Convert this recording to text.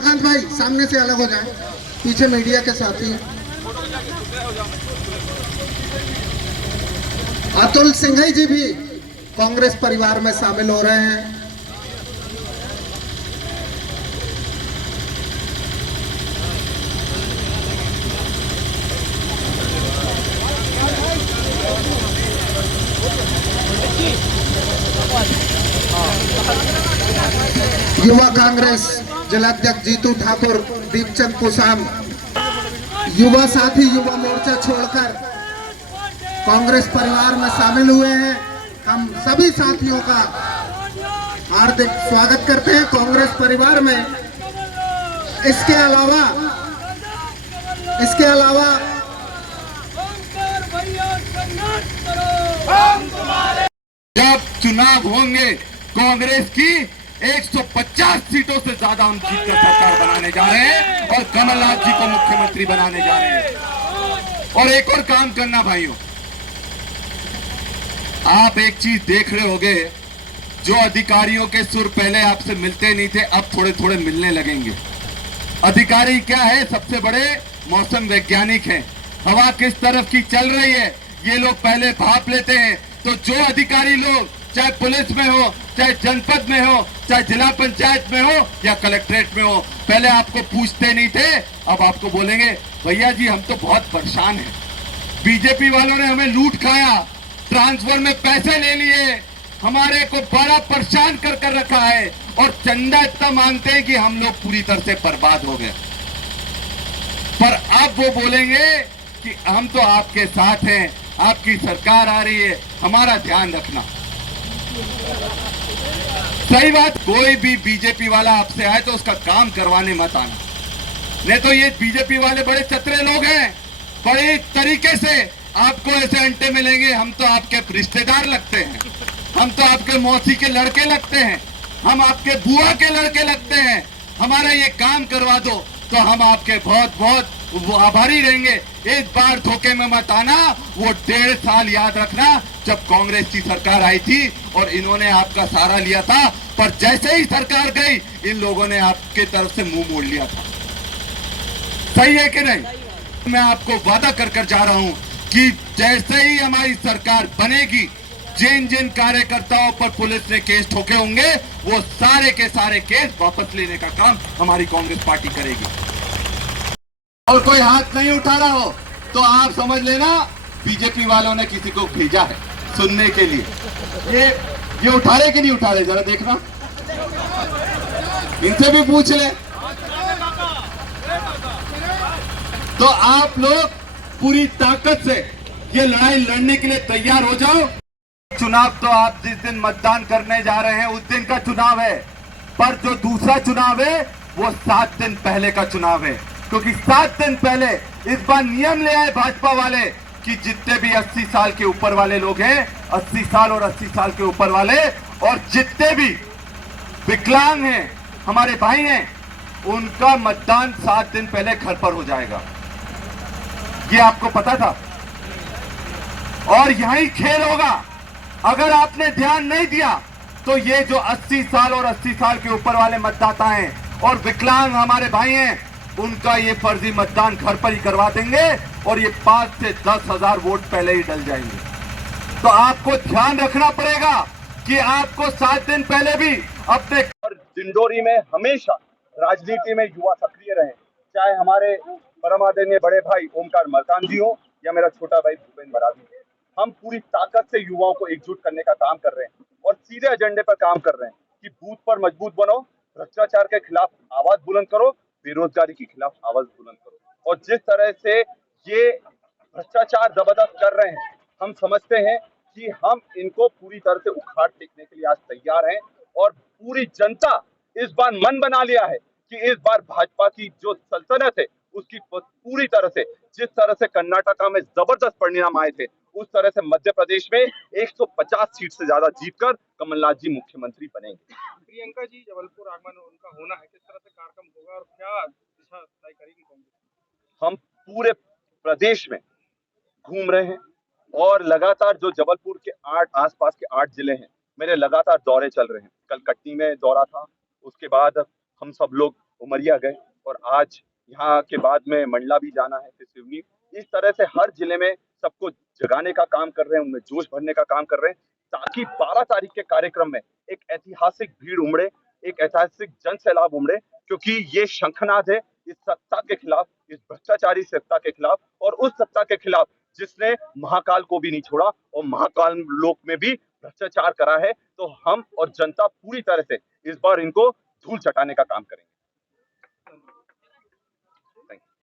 उमाकांत भाई सामने से अलग हो जाए, पीछे मीडिया के साथी। अतुल सिंघई जी भी कांग्रेस परिवार में शामिल हो रहे हैं। युवा कांग्रेस जिलाध्यक्ष जीतू ठाकुर, दीपचंद कुसाम, युवा साथी युवा मोर्चा छोड़कर कांग्रेस परिवार में शामिल हुए हैं। हम सभी साथियों का हार्दिक स्वागत करते हैं कांग्रेस परिवार में। इसके अलावा जब चुनाव होंगे कांग्रेस की 150 सीटों से ज्यादा हम जीतकर सरकार बनाने जा रहे हैं और कमलनाथ जी को मुख्यमंत्री बनाने जा रहे हैं। और एक और काम करना भाइयों, आप एक चीज देख रहे होंगे, जो अधिकारियों के सुर पहले आपसे मिलते नहीं थे अब थोड़े थोड़े मिलने लगेंगे। अधिकारी क्या है? सबसे बड़े मौसम वैज्ञानिक हैं। हवा किस तरफ की चल रही है ये लोग पहले भाप लेते हैं। तो जो अधिकारी लोग चाहे पुलिस में हो, चाहे जनपद में हो, चाहे जिला पंचायत में हो या कलेक्ट्रेट में हो, पहले आपको पूछते नहीं थे, अब आपको बोलेंगे भैया जी हम तो बहुत परेशान हैं, बीजेपी वालों ने हमें लूट खाया, ट्रांसफर में पैसे ले लिए, हमारे को बड़ा परेशान कर रखा है और चंदा इतना मांगते हैं कि हम लोग पूरी तरह से बर्बाद हो गए। पर अब वो बोलेंगे कि हम तो आपके साथ हैं, आपकी सरकार आ रही है, हमारा ध्यान रखना। सही बात, कोई भी बीजेपी वाला आपसे आए तो उसका काम करवाने मत आना, नहीं तो ये बीजेपी वाले बड़े चतुर लोग हैं, बड़े तरीके से आपको ऐसे अंटे मिलेंगे, हम तो आपके रिश्तेदार लगते हैं, हम तो आपके मौसी के लड़के लगते हैं, हम आपके बुआ के लड़के लगते हैं, हमारा ये काम करवा दो तो हम आपके बहुत बहुत आभारी रहेंगे। इस बार धोखे में मत आना। वो 1.5 साल याद रखना जब कांग्रेस की सरकार आई थी और इन्होंने आपका सहारा लिया था, पर जैसे ही सरकार गई इन लोगों ने आपके तरफ से मुंह मोड़ लिया था। सही है कि नहीं? मैं आपको वादा कर जा रहा हूं कि जैसे ही हमारी सरकार बनेगी, जिन जिन कार्यकर्ताओं पर पुलिस ने केस ठोके होंगे वो सारे के सारे केस वापस लेने का काम हमारी कांग्रेस पार्टी करेगी। और कोई हाथ नहीं उठा रहा हो तो आप समझ लेना बीजेपी वालों ने किसी को भेजा है सुनने के लिए। ये उठा रहे कि नहीं उठा रहे, जरा देखना, इनसे भी पूछ ले। तो आप लोग पूरी ताकत से ये लड़ाई लड़ने के लिए तैयार हो जाओ। चुनाव तो आप जिस दिन मतदान करने जा रहे हैं उस दिन का चुनाव है, पर जो दूसरा चुनाव है वो 7 दिन पहले का चुनाव है, क्योंकि 7 दिन पहले इस बार नियम ले आए भाजपा वाले कि जितने भी 80 साल के ऊपर वाले लोग हैं, 80 साल और 80 साल के ऊपर वाले, और जितने भी विकलांग हैं हमारे भाई हैं, उनका मतदान 7 दिन पहले घर पर हो जाएगा। ये आपको पता था? और यही खेल होगा। अगर आपने ध्यान नहीं दिया तो ये जो 80 साल और 80 साल के ऊपर वाले मतदाता हैं और विकलांग हमारे भाई हैं, उनका ये फर्जी मतदान घर पर ही करवा देंगे और ये 5 से 10 हजार वोट पहले ही डल जाएंगे। तो आपको ध्यान रखना पड़ेगा कि आपको 7 दिन पहले भी अपने दिंडोरी में हमेशा राजनीति में युवा सक्रिय रहे, चाहे हमारे परम आदरणीय बड़े भाई ओमकार मरकाम जी हो या मेरा छोटा भाई भूपेंद्र बरादी। हम पूरी ताकत से युवाओं को एकजुट करने का काम कर रहे हैं और सीधे एजेंडे पर काम कर रहे हैं कि बूथ पर मजबूत बनो, भ्रष्टाचार के खिलाफ आवाज बुलंद करो, बेरोजगारी के खिलाफ आवाज बुलंद करो। और जिस तरह से ये भ्रष्टाचार जबरदस्त कर रहे हैं, हम समझते हैं कि हम इनको पूरी तरह से उखाड़ फेंकने के लिए आज तैयार हैं। और पूरी जनता इस बार मन बना लिया है कि इस बार भाजपा की जो सल्तनत है उसकी पूरी तरह से, जिस तरह से कर्नाटका में जबरदस्त परिणाम आए थे, उस तरह से मध्य प्रदेश में 150 सीट से ज्यादा जीतकर कमलनाथ जी मुख्यमंत्री बनेंगे। प्रियंका जी जबलपुर आगमन उनका होना है, किस तरह से कार्यक्रम होगा और क्या दिशा तय करेगी कांग्रेस? हम पूरे प्रदेश में घूम रहे हैं और लगातार जो जबलपुर के आसपास के 8 जिले हैं, मेरे लगातार दौरे चल रहे हैं। कल कटनी में दौरा था, उसके बाद हम सब लोग उमरिया गए और आज यहाँ के बाद में मंडला भी जाना है, फिर सिवनी। इस तरह से हर जिले में सबको जगाने का काम कर रहे हैं, उनमें जोश भरने का काम कर रहे हैं, ताकि 12 तारीख के कार्यक्रम में एक ऐतिहासिक भीड़ उमड़े, एक ऐतिहासिक जन सैलाब उमड़े, क्योंकि ये शंखनाद है इस सत्ता के खिलाफ, इस भ्रष्टाचारी सत्ता के खिलाफ, और उस सत्ता के खिलाफ जिसने महाकाल को भी नहीं छोड़ा और महाकाल लोक में भी भ्रष्टाचार करा है। तो हम और जनता पूरी तरह से इस बार इनको धूल चटाने का काम करेंगे।